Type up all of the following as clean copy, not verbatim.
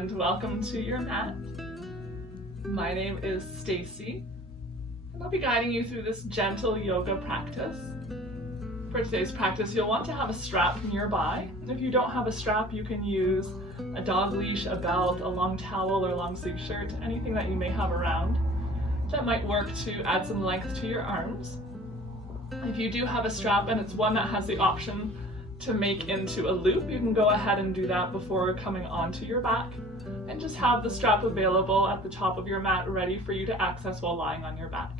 and welcome to your mat. My name is Stacey, and I'll be guiding you through this gentle yoga practice. For today's practice, you'll want to have a strap nearby. If you don't have a strap, you can use a dog leash, a belt, a long towel, or long sleeve shirt, anything that you may have around that might work to add some length to your arms. If you do have a strap and it's one that has the option to make into a loop, you can go ahead and do that before coming onto your back, and just have the strap available at the top of your mat ready for you to access while lying on your back.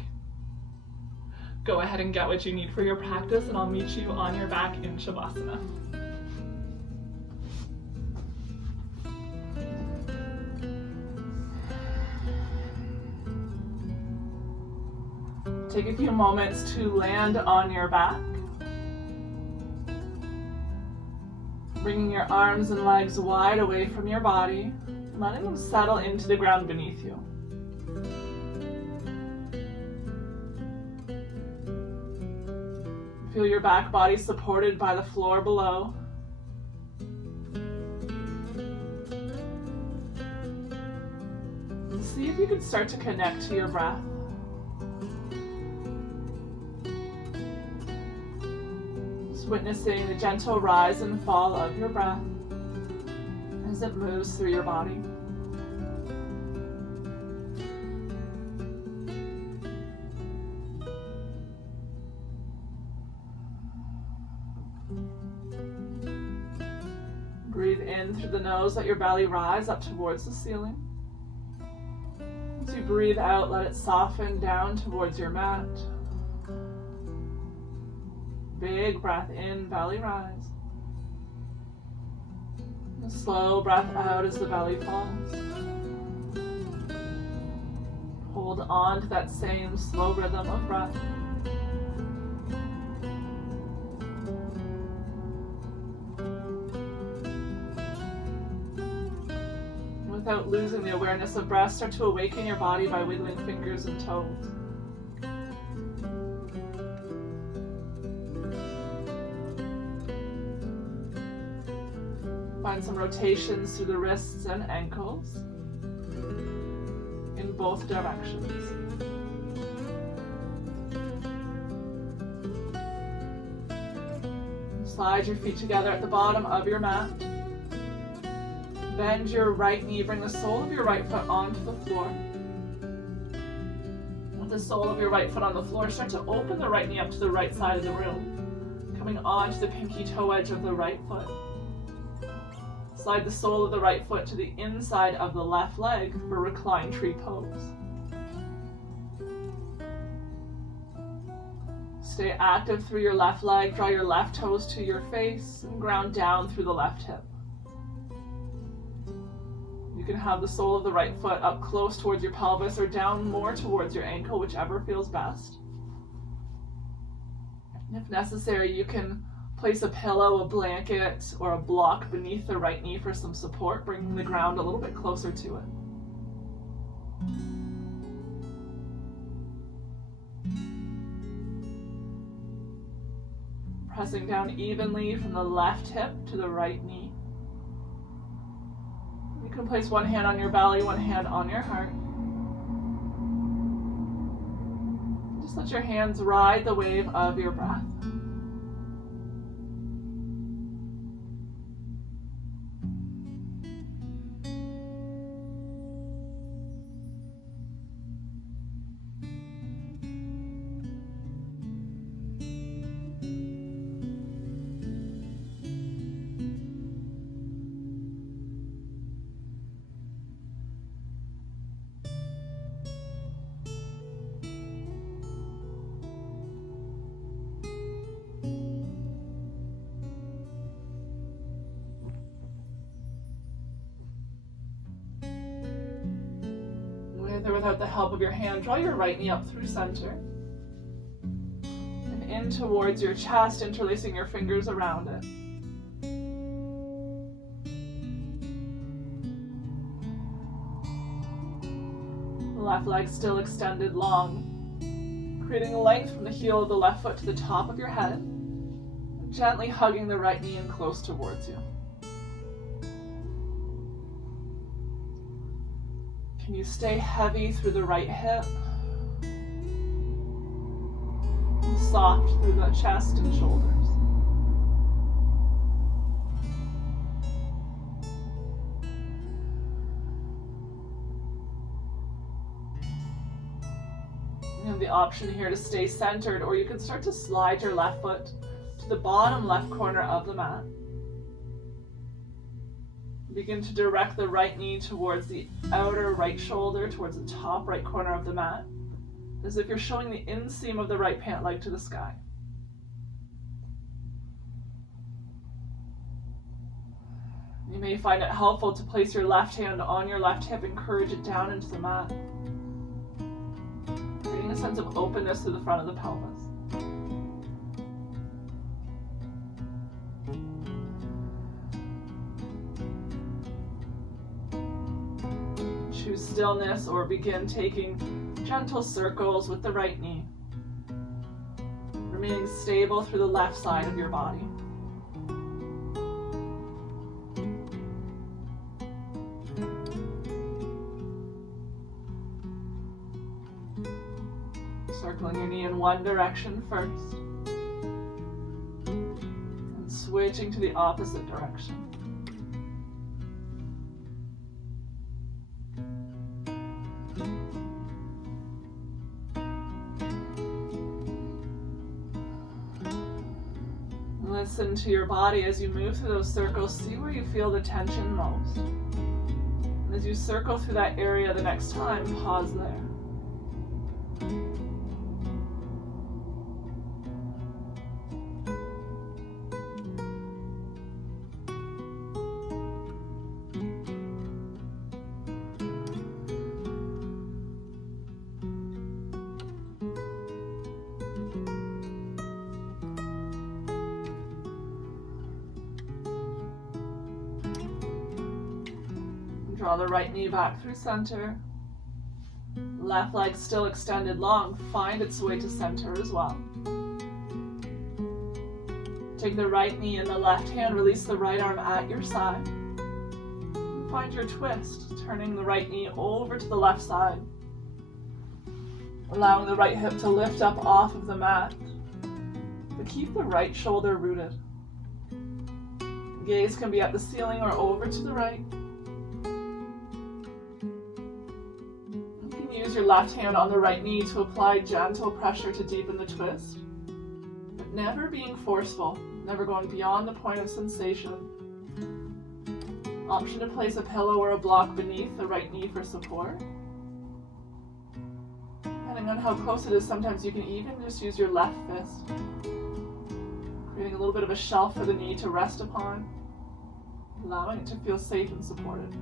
Go ahead and get what you need for your practice, and I'll meet you on your back in Shavasana. Take a few moments to land on your back. Bringing your arms and legs wide away from your body, letting them settle into the ground beneath you. Feel your back body supported by the floor below. And see if you can start to connect to your breath. Witnessing the gentle rise and fall of your breath as it moves through your body. Breathe in through the nose, let your belly rise up towards the ceiling. As you breathe out, let it soften down towards your mat. Big breath in, belly rise. A slow breath out as the belly falls. Hold on to that same slow rhythm of breath. Without losing the awareness of breath, start to awaken your body by wiggling fingers and toes. Find some rotations through the wrists and ankles in both directions. Slide your feet together at the bottom of your mat. Bend your right knee, bring the sole of your right foot onto the floor. With the sole of your right foot on the floor, start to open the right knee up to the right side of the room, coming onto the pinky toe edge of the right foot. Slide the sole of the right foot to the inside of the left leg for reclined tree pose. Stay active through your left leg, draw your left toes to your face, and ground down through the left hip. You can have the sole of the right foot up close towards your pelvis or down more towards your ankle, whichever feels best. And if necessary, you can place a pillow, a blanket, or a block beneath the right knee for some support, bringing the ground a little bit closer to it. Pressing down evenly from the left hip to the right knee. You can place one hand on your belly, one hand on your heart. Just let your hands ride the wave of your breath. With or without the help of your hand, draw your right knee up through center and in towards your chest, interlacing your fingers around it. The left leg still extended long, creating length from the heel of the left foot to the top of your head, gently hugging the right knee in close towards you. Can you stay heavy through the right hip? And soft through the chest and shoulders. You have the option here to stay centered, or you can start to slide your left foot to the bottom left corner of the mat. Begin to direct the right knee towards the outer right shoulder, towards the top right corner of the mat, as if you're showing the inseam of the right pant leg to the sky. You may find it helpful to place your left hand on your left hip, encourage it down into the mat, creating a sense of openness to the front of the pelvis. Choose stillness or begin taking gentle circles with the right knee, remaining stable through the left side of your body. Circling your knee in one direction first, and switching to the opposite direction. Listen to your body as you move through those circles. See where you feel the tension most. And as you circle through that area the next time, pause there. Draw the right knee back through center. Left leg still extended long. Find its way to center as well. Take the right knee in the left hand. Release the right arm at your side. And find your twist, turning the right knee over to the left side. Allowing the right hip to lift up off of the mat. But keep the right shoulder rooted. Gaze can be at the ceiling or over to the right. Use your left hand on the right knee to apply gentle pressure to deepen the twist, but never being forceful, never going beyond the point of sensation. Option to place a pillow or a block beneath the right knee for support. Depending on how close it is, sometimes you can even just use your left fist, creating a little bit of a shelf for the knee to rest upon, allowing it to feel safe and supported.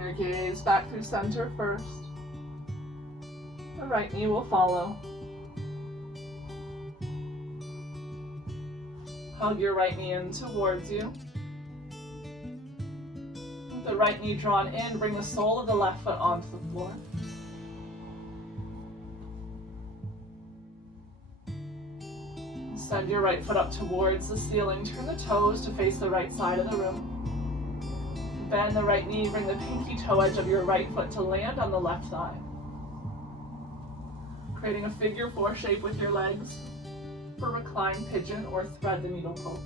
Your gaze back through center first. The right knee will follow. Hug your right knee in towards you. With the right knee drawn in, bring the sole of the left foot onto the floor. Send your right foot up towards the ceiling. Turn the toes to face the right side of the room. Bend the right knee, bring the pinky toe edge of your right foot to land on the left thigh. Creating a figure 4 shape with your legs for recline pigeon or thread the needle pose.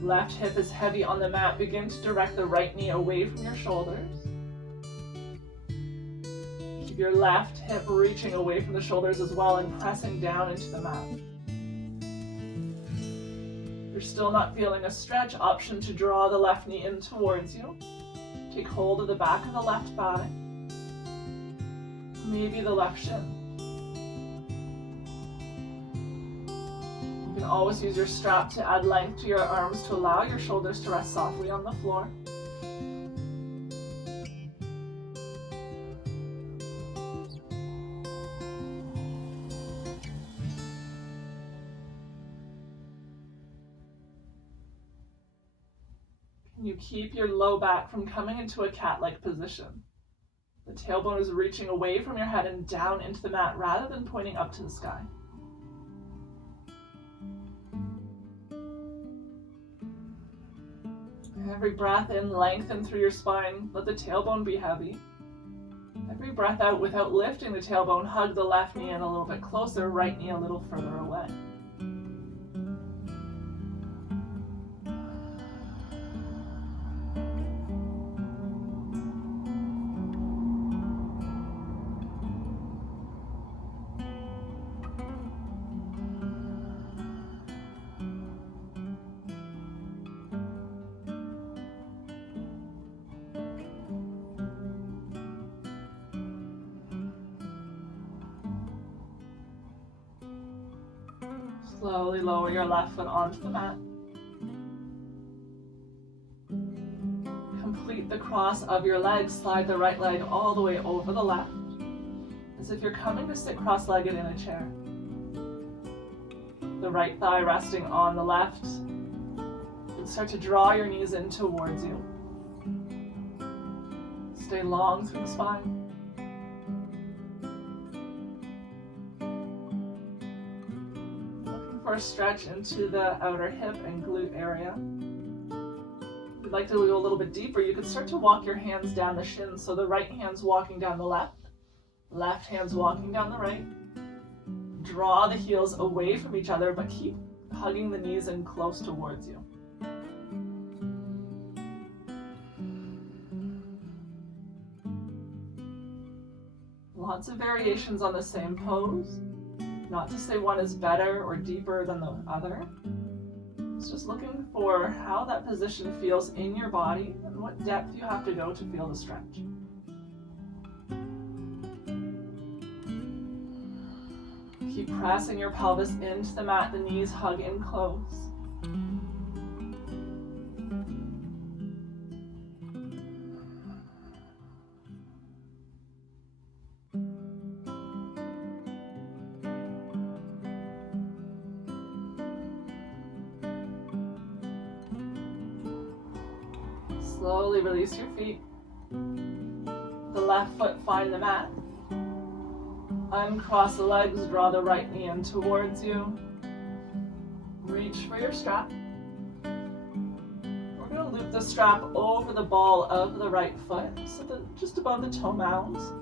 Left hip is heavy on the mat. Begin to direct the right knee away from your shoulders. Keep your left hip reaching away from the shoulders as well and pressing down into the mat. You're still not feeling a stretch, option to draw the left knee in towards you. Take hold of the back of the left thigh, maybe the left shin. You can always use your strap to add length to your arms to allow your shoulders to rest softly on the floor. You keep your low back from coming into a cat-like position. The tailbone is reaching away from your head and down into the mat rather than pointing up to the sky. Every breath in, lengthen through your spine. Let the tailbone be heavy. Every breath out, without lifting the tailbone, hug the left knee in a little bit closer, right knee a little further away. Slowly lower your left foot onto the mat. Complete the cross of your legs. Slide the right leg all the way over the left, as if you're coming to sit cross-legged in a chair. The right thigh resting on the left. And start to draw your knees in towards you. Stay long through the spine. First, stretch into the outer hip and glute area. If you'd like to go a little bit deeper, you could start to walk your hands down the shins. So the right hand's walking down the left hand's walking down the right. Draw the heels away from each other, but keep hugging the knees in close towards you. Lots of variations on the same pose. Not to say one is better or deeper than the other. It's just looking for how that position feels in your body and what depth you have to go to feel the stretch. Keep pressing your pelvis into the mat, the knees hug in close. Slowly release your feet. The left foot find the mat. Uncross the legs, draw the right knee in towards you. Reach for your strap. We're going to loop the strap over the ball of the right foot, so that just above the toe mounds.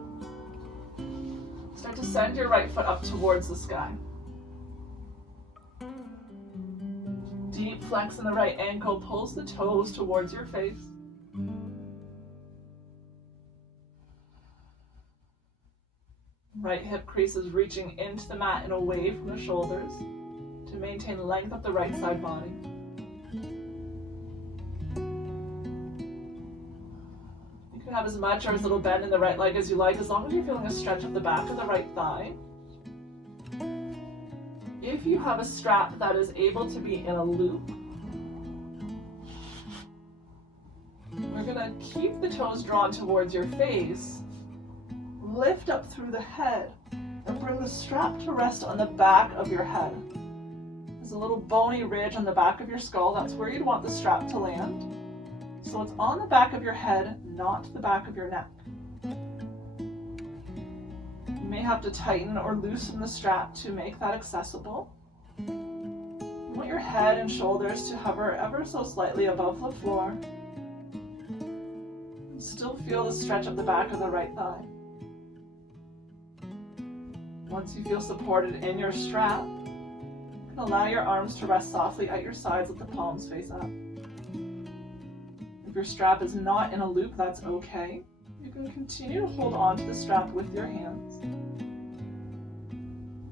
Start to send your right foot up towards the sky. Deep flex in the right ankle, pulls the toes towards your face. Right hip crease is reaching into the mat and away from the shoulders to maintain length of the right side body. You can have as much or as little bend in the right leg as you like, as long as you're feeling a stretch of the back of the right thigh. If you have a strap that is able to be in a loop, we're going to keep the toes drawn towards your face. Lift up through the head and bring the strap to rest on the back of your head. There's a little bony ridge on the back of your skull. That's where you'd want the strap to land. So it's on the back of your head, not the back of your neck. You may have to tighten or loosen the strap to make that accessible. You want your head and shoulders to hover ever so slightly above the floor. And still feel the stretch of the back of the right thigh. Once you feel supported in your strap, you can allow your arms to rest softly at your sides with the palms face up. If your strap is not in a loop, that's okay. You can continue to hold on to the strap with your hands.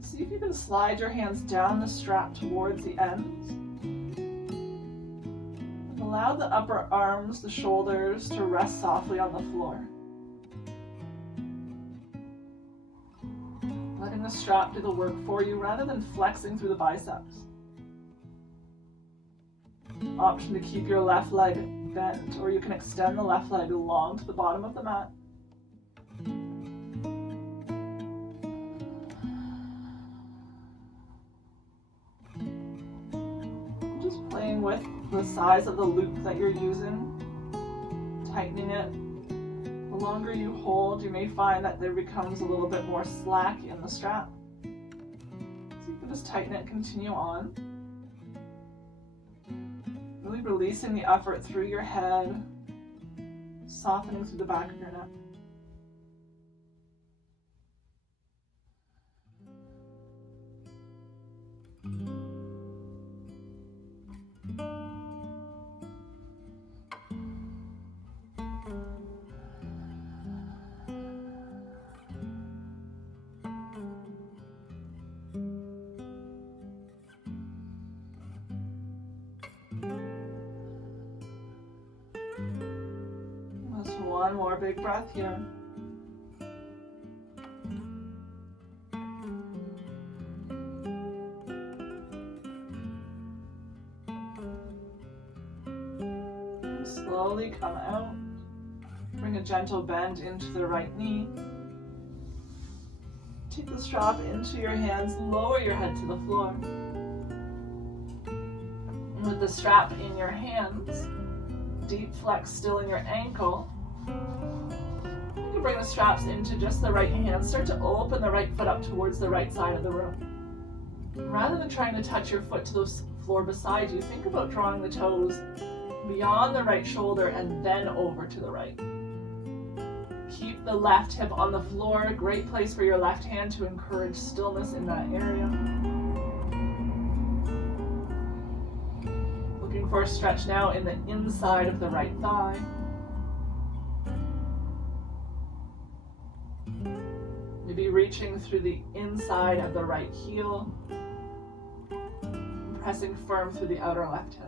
See if you can slide your hands down the strap towards the ends. And allow the upper arms, the shoulders, to rest softly on the floor. Letting the strap do the work for you rather than flexing through the biceps. Option to keep your left leg bent, or you can extend the left leg long to the bottom of the mat. Just playing with the size of the loop that you're using, tightening it. The longer you hold, you may find that there becomes a little bit more slack in the strap. So you can just tighten it, continue on. Really releasing the effort through your head, softening through the back of your neck. Just one more big breath here. Slowly come out. Bring a gentle bend into the right knee. Take the strap into your hands, lower your head to the floor. And with the strap in your hands, deep flex still in your ankle, you can bring the straps into just the right hand. Start to open the right foot up towards the right side of the room. Rather than trying to touch your foot to the floor beside you, think about drawing the toes beyond the right shoulder and then over to the right. Keep the left hip on the floor. Great place for your left hand to encourage stillness in that area. Looking for a stretch now in the inside of the right thigh. Maybe reaching through the inside of the right heel, pressing firm through the outer left hip.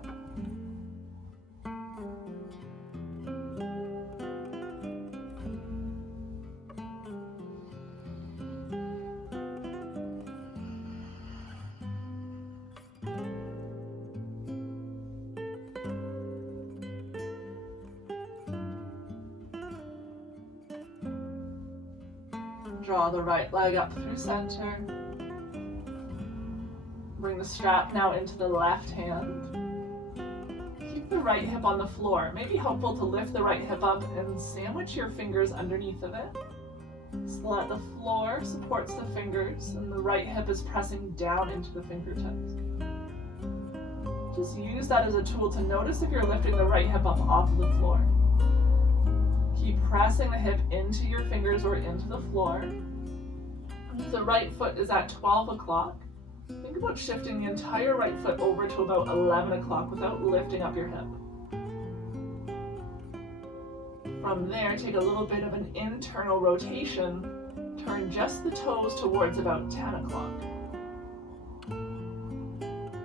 Draw the right leg up through center. Bring the strap now into the left hand. Keep the right hip on the floor. It may be helpful to lift the right hip up and sandwich your fingers underneath of it. So that the floor supports the fingers and the right hip is pressing down into the fingertips. Just use that as a tool to notice if you're lifting the right hip up off of the floor. Keep pressing the hip into your fingers or into the floor. If the right foot is at 12 o'clock, think about shifting the entire right foot over to about 11 o'clock without lifting up your hip. From there, take a little bit of an internal rotation. Turn just the toes towards about 10 o'clock.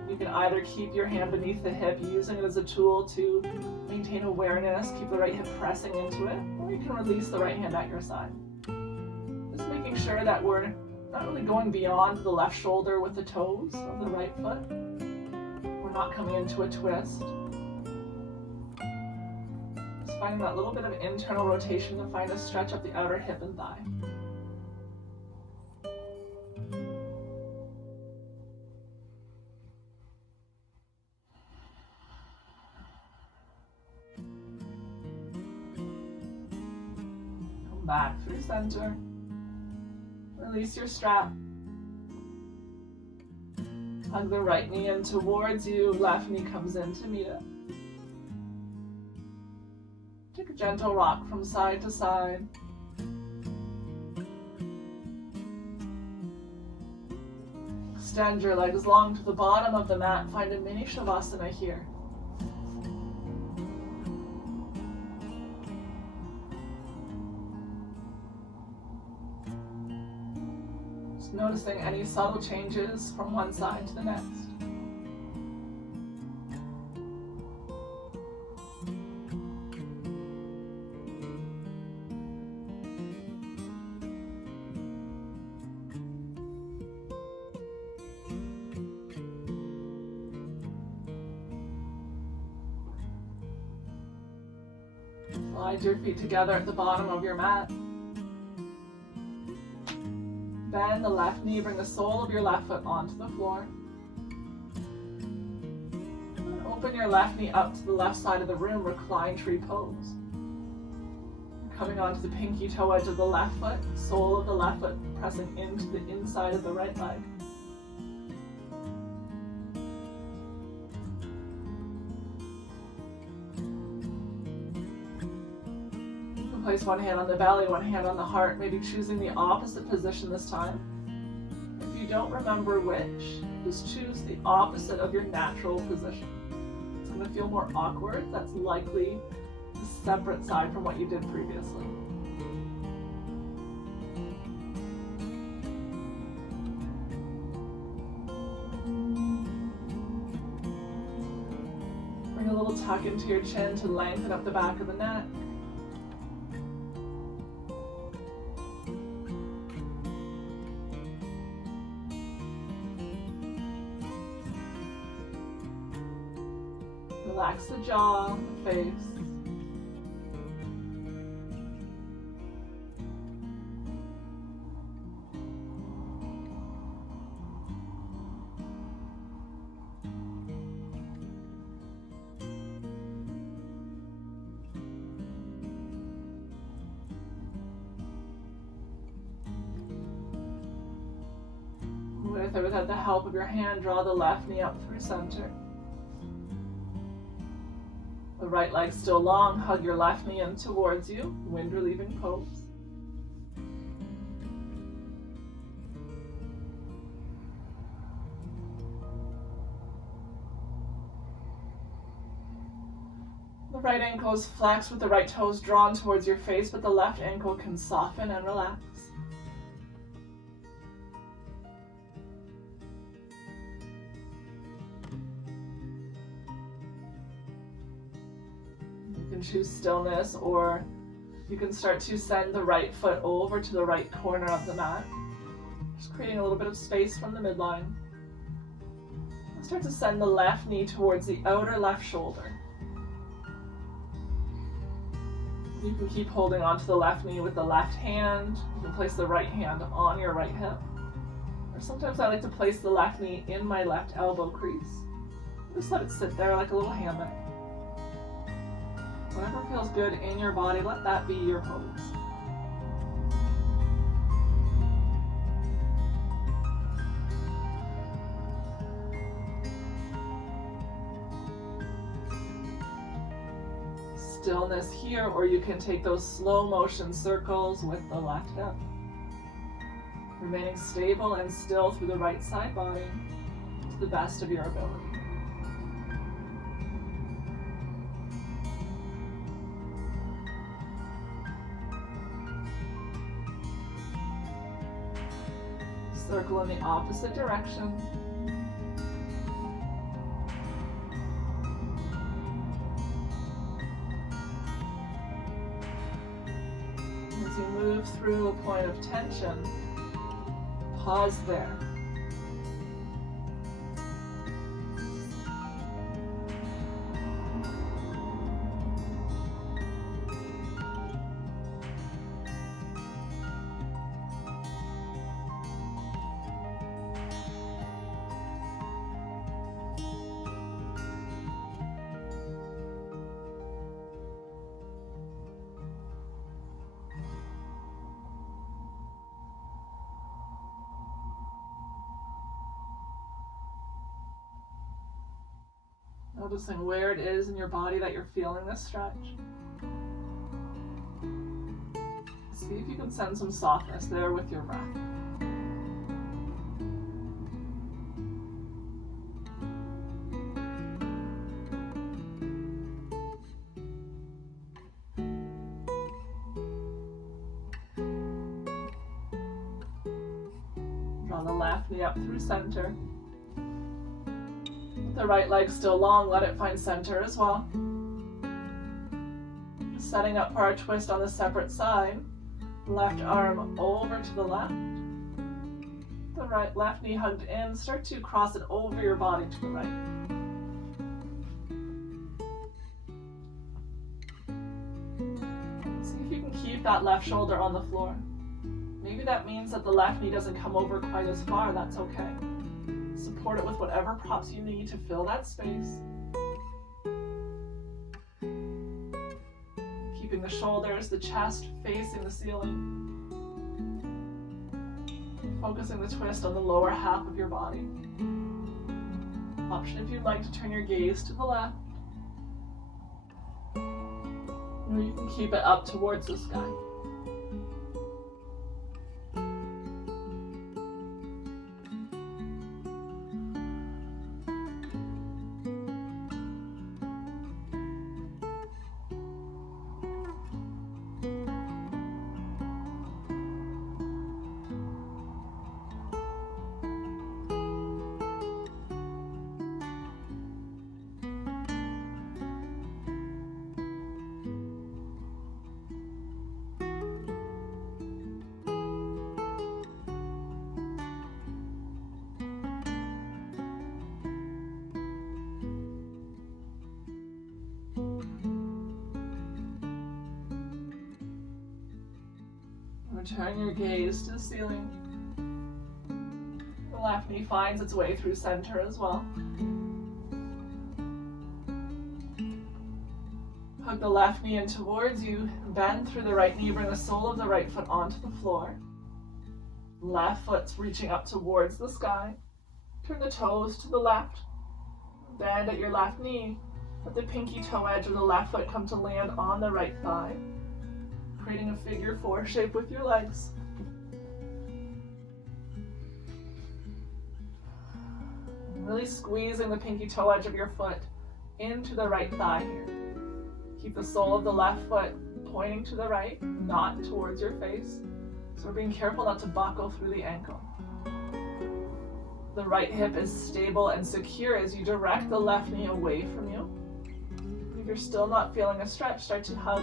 You can either keep your hand beneath the hip, using it as a tool to maintain awareness, keep the right hip pressing into it, or you can release the right hand at your side. Just making sure that we're not really going beyond the left shoulder with the toes of the right foot. We're not coming into a twist. Just finding that little bit of internal rotation to find a stretch up the outer hip and thigh. Back through center. Release your strap. Hug the right knee in towards you, left knee comes in to meet it. Take a gentle rock from side to side. Extend your legs long to the bottom of the mat. Find a mini shavasana here. Noticing any subtle changes from one side to the next. Slide your feet together at the bottom of your mat. Bend the left knee, bring the sole of your left foot onto the floor. And open your left knee up to the left side of the room, recline tree pose. Coming onto the pinky toe edge of the left foot, sole of the left foot pressing into the inside of the right leg. Place one hand on the belly, one hand on the heart, maybe choosing the opposite position this time. If you don't remember which, just choose the opposite of your natural position. It's going to feel more awkward. That's likely the separate side from what you did previously. Bring a little tuck into your chin to lengthen up the back of the neck. Relax the jaw, the face. With or without the help of your hand, draw the left knee up through center. The right leg still long, hug your left knee in towards you, wind relieving pose. The right ankle is flexed with the right toes drawn towards your face, but the left ankle can soften and relax. Choose stillness, or you can start to send the right foot over to the right corner of the mat, just creating a little bit of space from the midline. And start to send the left knee towards the outer left shoulder. You can keep holding onto the left knee with the left hand. You can place the right hand on your right hip, or sometimes I like to place the left knee in my left elbow crease. Just let it sit there like a little hammock. Whatever feels good in your body, let that be your pose. Stillness here, or you can take those slow motion circles with the left hip. Remaining stable and still through the right side body to the best of your ability. Circle in the opposite direction. As you move through a point of tension, pause there. Noticing where it is in your body that you're feeling this stretch. See if you can send some softness there with your breath. Draw the left knee up through center. The right leg still long, let it find center as well. Setting up for our twist on the separate side. Left arm over to the left. The left knee hugged in. Start to cross it over your body to the right. that left shoulder on the floor. Maybe that means that the left knee doesn't come over quite as far. That's okay. Support it with whatever props you need to fill that space. Keeping the shoulders, the chest facing the ceiling. Focusing the twist on the lower half of your body. Option if you'd like to turn your gaze to the left. Or you can keep it up towards the sky. Return your gaze to the ceiling. The left knee finds its way through center as well. Hug the left knee in towards you. Bend through the right knee. Bring the sole of the right foot onto the floor. Left foot's reaching up towards the sky. Turn the toes to the left. Bend at your left knee. Let the pinky toe edge of the left foot come to land on the right thigh, creating a figure 4 shape with your legs. Really squeezing the pinky toe edge of your foot into the right thigh here. Keep the sole of the left foot pointing to the right, not towards your face. So we're being careful not to buckle through the ankle. The right hip is stable and secure as you direct the left knee away from you. If you're still not feeling a stretch, start to hug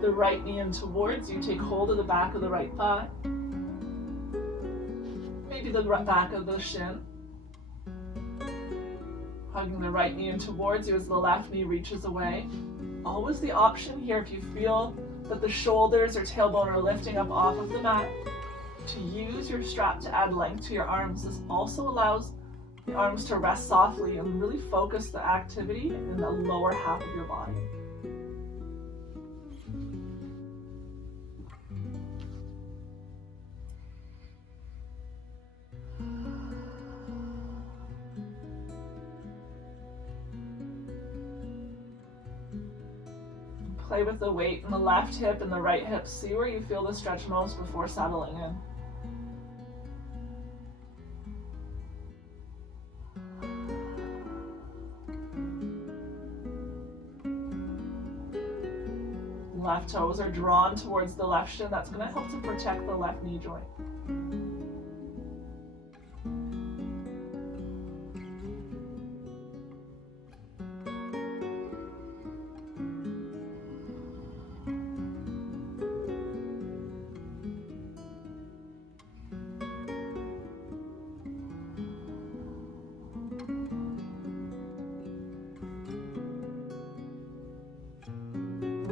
the right knee in towards you. Take hold of the back of the right thigh. Maybe the back of the shin. Hugging the right knee in towards you as the left knee reaches away. Always the option here, if you feel that the shoulders or tailbone are lifting up off of the mat, to use your strap to add length to your arms. This also allows the arms to rest softly and really focus the activity in the lower half of your body. Play with the weight in the left hip and the right hip. See where you feel the stretch most before settling in. Left toes are drawn towards the left shin. That's going to help to protect the left knee joint.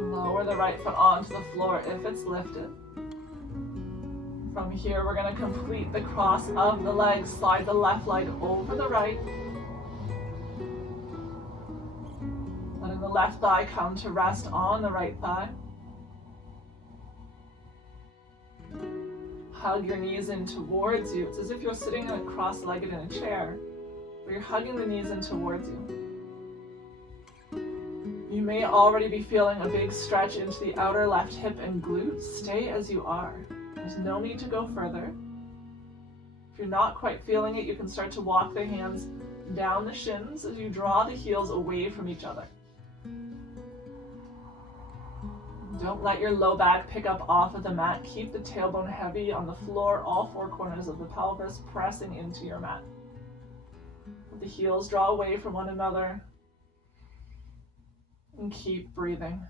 Lower the right foot onto the floor if it's lifted. From here, we're going to complete the cross of the legs. Slide the left leg over the right. Letting the left thigh come to rest on the right thigh. Hug your knees in towards you. It's as if you're sitting cross-legged in a chair, but you're hugging the knees in towards you. You may already be feeling a big stretch into the outer left hip and glute. Stay as you are. There's no need to go further. If you're not quite feeling it, you can start to walk the hands down the shins as you draw the heels away from each other. Don't let your low back pick up off of the mat. Keep the tailbone heavy on the floor, all 4 corners of the pelvis pressing into your mat. Let the heels draw away from one another. And keep breathing.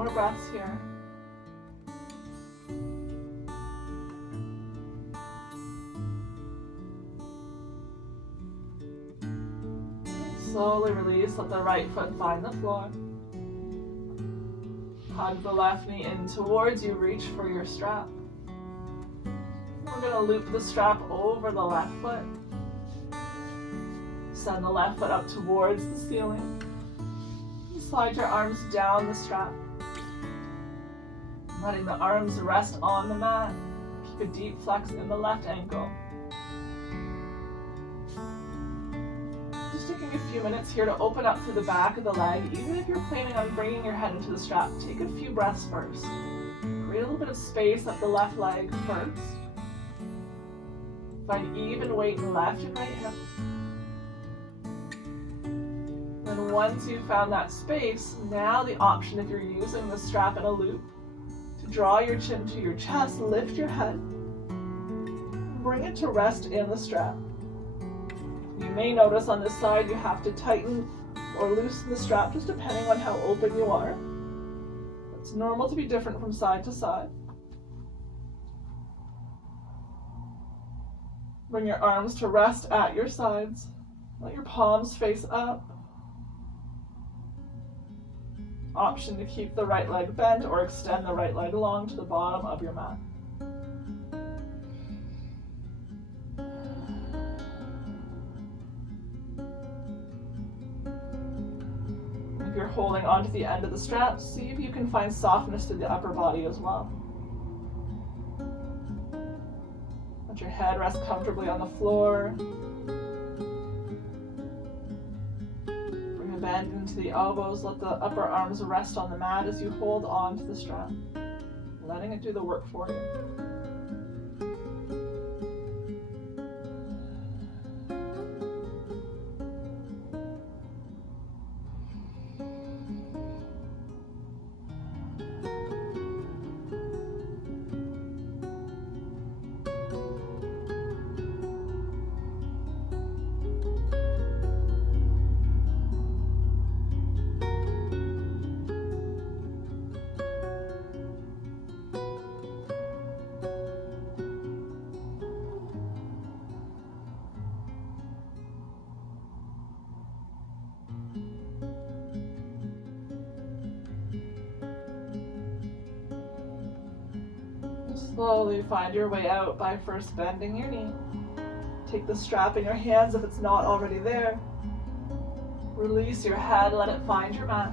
more breaths here. Slowly release, let the right foot find the floor. Hug the left knee in towards you, reach for your strap. We're going to loop the strap over the left foot. Send the left foot up towards the ceiling. Slide your arms down the strap. Letting the arms rest on the mat. Keep a deep flex in the left ankle. Just taking a few minutes here to open up through the back of the leg. Even if you're planning on bringing your head into the strap, take a few breaths first. Create a little bit of space up the left leg first. Find even weight in left and right hip. Then once you've found that space, now the option, if you're using the strap in a loop, to draw your chin to your chest, lift your head, bring it to rest in the strap. You may notice on this side you have to tighten or loosen the strap just depending on how open you are. It's normal to be different from side to side. Bring your arms to rest at your sides. Let your palms face up. Option to keep the right leg bent or extend the right leg long to the bottom of your mat. If you're holding onto the end of the strap, see if you can find softness through the upper body as well. Let your head rest comfortably on the floor. Bring a bend into the elbows. Let the upper arms rest on the mat as you hold on to the strap, letting it do the work for you. Slowly find your way out by first bending your knee. Take the strap in your hands if it's not already there. Release your head, let it find your mat.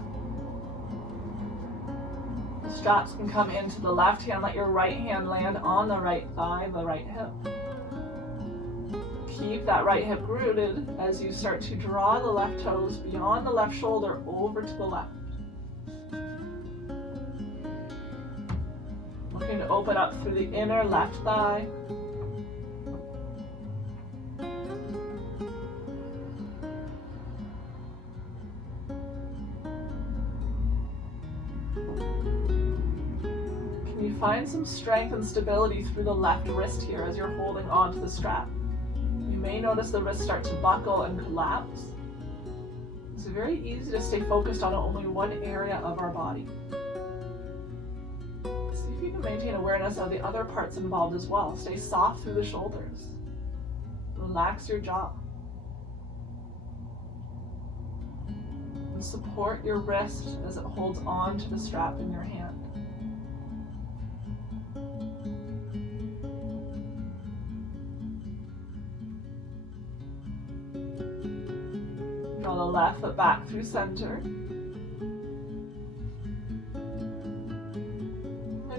The straps can come into the left hand, let your right hand land on the right thigh, the right hip. Keep that right hip rooted as you start to draw the left toes beyond the left shoulder over to the left. Looking to open up through the inner left thigh. Can you find some strength and stability through the left wrist here as you're holding onto the strap? You may notice the wrist start to buckle and collapse. It's very easy to stay focused on only one area of our body. You can maintain awareness of the other parts involved as well. Stay soft through the shoulders. Relax your jaw. And support your wrist as it holds on to the strap in your hand. Draw the left foot back through center.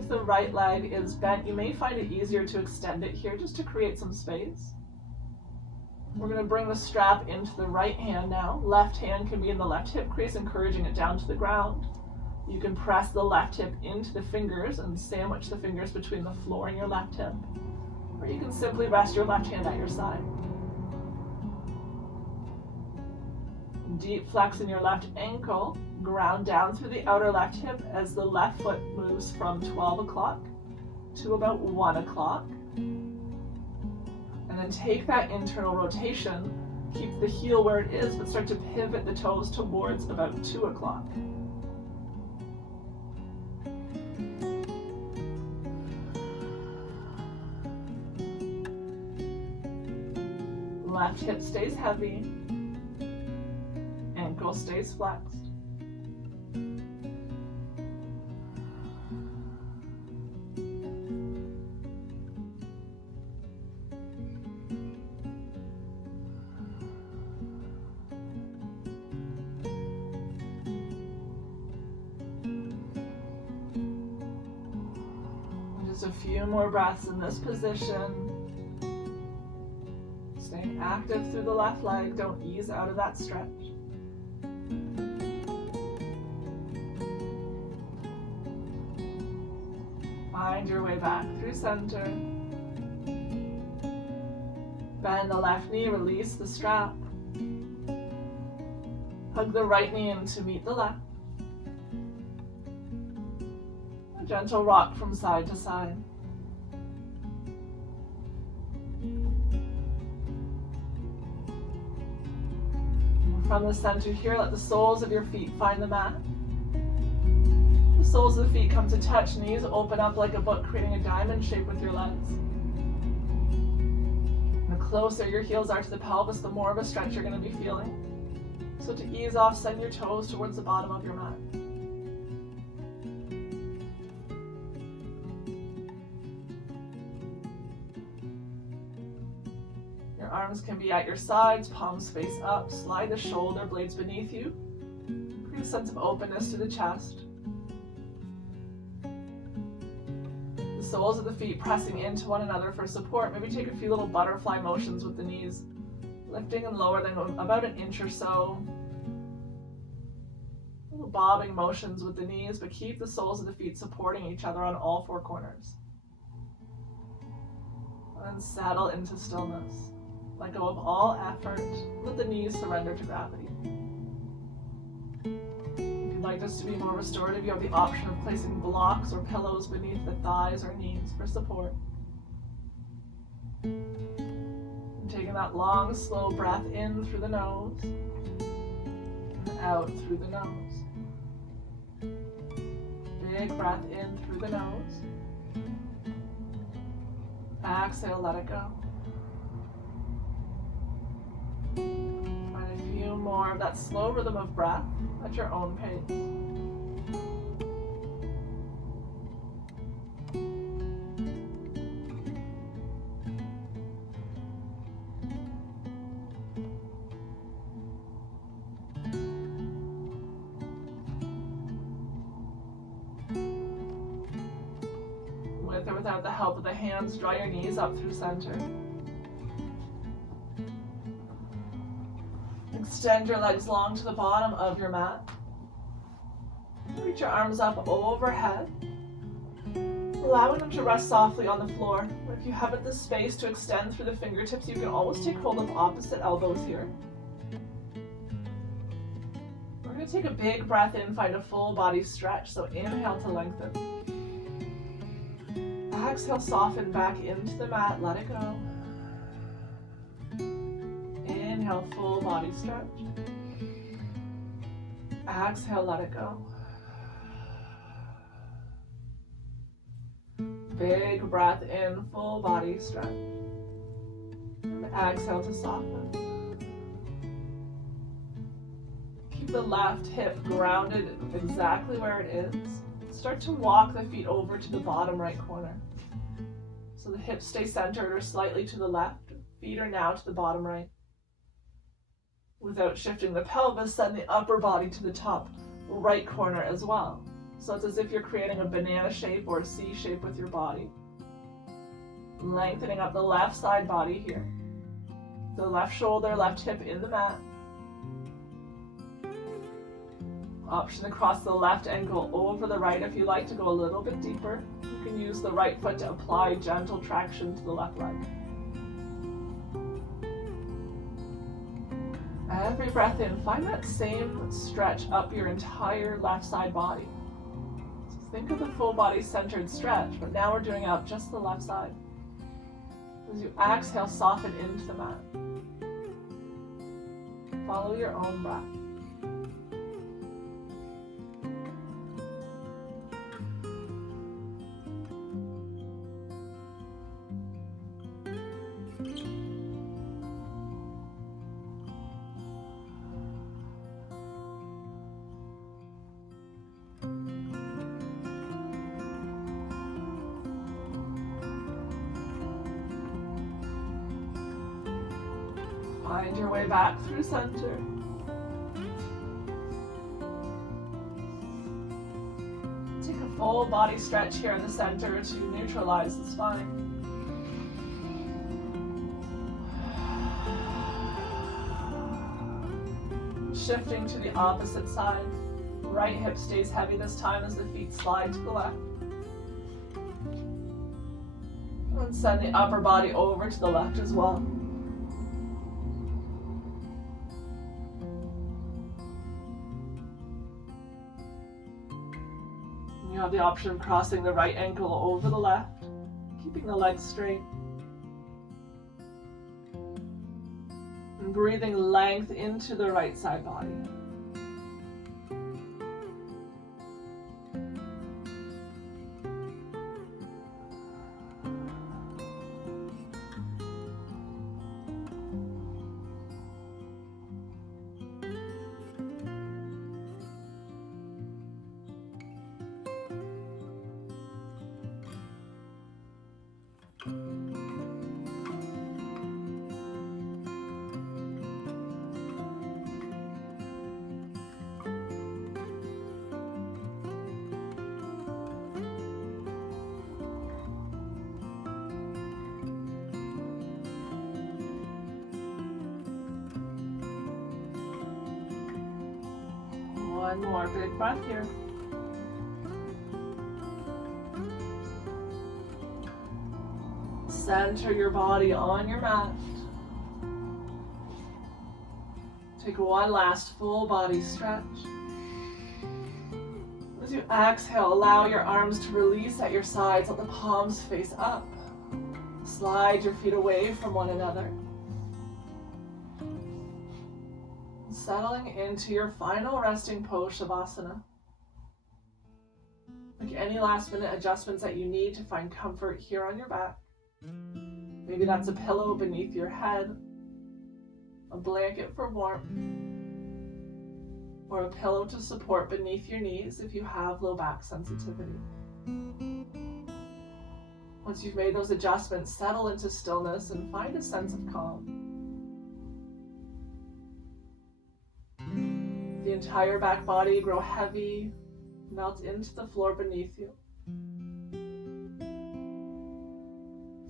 The right leg is bent, you may find it easier to extend it here just to create some space. We're going to bring the strap into the right hand now. Left hand can be in the left hip crease, encouraging it down to the ground. You can press the left hip into the fingers and sandwich the fingers between the floor and your left hip. Or you can simply rest your left hand at your side. Deep flex in your left ankle. Ground down through the outer left hip as the left foot moves from 12 o'clock to about 1 o'clock. And then take that internal rotation, keep the heel where it is, but start to pivot the toes towards about 2 o'clock. Left hip stays heavy. Ankle stays flexed. Just a few more breaths in this position. Staying active through the left leg. Don't ease out of that stretch. Find your way back through center. Bend the left knee, release the strap. Hug the right knee in to meet the left. A gentle rock from side to side. From the center here, let the soles of your feet find the mat. The soles of the feet come to touch, knees open up like a book, creating a diamond shape with your legs. And the closer your heels are to the pelvis, the more of a stretch you're going to be feeling. So to ease off, send your toes towards the bottom of your mat. Your arms can be at your sides, palms face up, slide the shoulder blades beneath you. Create a sense of openness to the chest. The soles of the feet pressing into one another for support. Maybe take a few little butterfly motions with the knees, lifting and lowering about an inch or so. Little bobbing motions with the knees, but keep the soles of the feet supporting each other on all four corners. And settle into stillness. Let go of all effort. Let the knees surrender to gravity. If you'd like this to be more restorative, you have the option of placing blocks or pillows beneath the thighs or knees for support. And taking that long, slow breath in through the nose and out through the nose. Big breath in through the nose. Exhale, let it go. Find a few more of that slow rhythm of breath at your own pace. With or without the help of the hands, draw your knees up through center. Extend your legs long to the bottom of your mat. Reach your arms up overhead, allowing them to rest softly on the floor. If you haven't the space to extend through the fingertips, you can always take hold of opposite elbows here. We're going to take a big breath in, find a full body stretch. So inhale to lengthen. Exhale, soften back into the mat, let it go. Inhale, full body stretch. Exhale, let it go. Big breath in, full body stretch. And exhale to soften. Keep the left hip grounded exactly where it is. Start to walk the feet over to the bottom right corner. So the hips stay centered or slightly to the left. Feet are now to the bottom right. Without shifting the pelvis, send the upper body to the top right corner as well. So it's as if you're creating a banana shape or a C shape with your body. Lengthening up the left side body here. The left shoulder, left hip in the mat. Option to cross the left ankle over the right if you like to go a little bit deeper. You can use the right foot to apply gentle traction to the left leg. Every breath in, find that same stretch up your entire left side body. So think of the full body centered stretch, but now we're doing it up just the left side. As you exhale, soften into the mat. Follow your own breath. Find your way back through center. Take a full body stretch here in the center to neutralize the spine. Shifting to the opposite side. Right hip stays heavy this time as the feet slide to the left. And send the upper body over to the left as well. You have the option of crossing the right ankle over the left, keeping the legs straight. And breathing length into the right side body. One more big breath here. Center your body on your mat. Take one last full body stretch. As you exhale, allow your arms to release at your sides. Let the palms face up. Slide your feet away from one another. Settling into your final resting pose, Shavasana. Make any last minute adjustments that you need to find comfort here on your back. Maybe that's a pillow beneath your head, a blanket for warmth, or a pillow to support beneath your knees if you have low back sensitivity. Once you've made those adjustments, settle into stillness and find a sense of calm. The entire back body grow heavy, melt into the floor beneath you.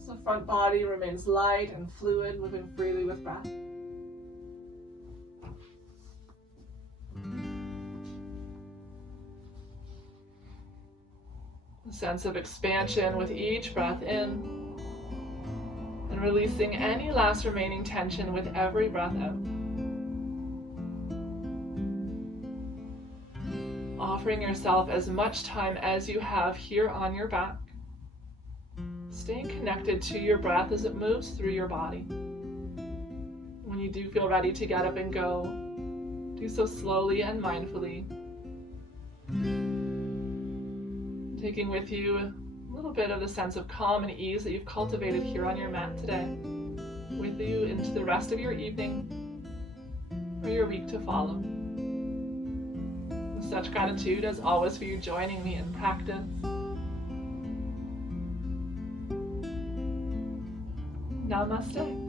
The front body remains light and fluid, moving freely with breath. A sense of expansion with each breath in, and releasing any last remaining tension with every breath out. Offering yourself as much time as you have here on your back. Staying connected to your breath as it moves through your body. When you do feel ready to get up and go, do so slowly and mindfully. Taking with you a little bit of the sense of calm and ease that you've cultivated here on your mat today, with you into the rest of your evening or your week to follow. With such gratitude as always for you joining me in practice. Namaste.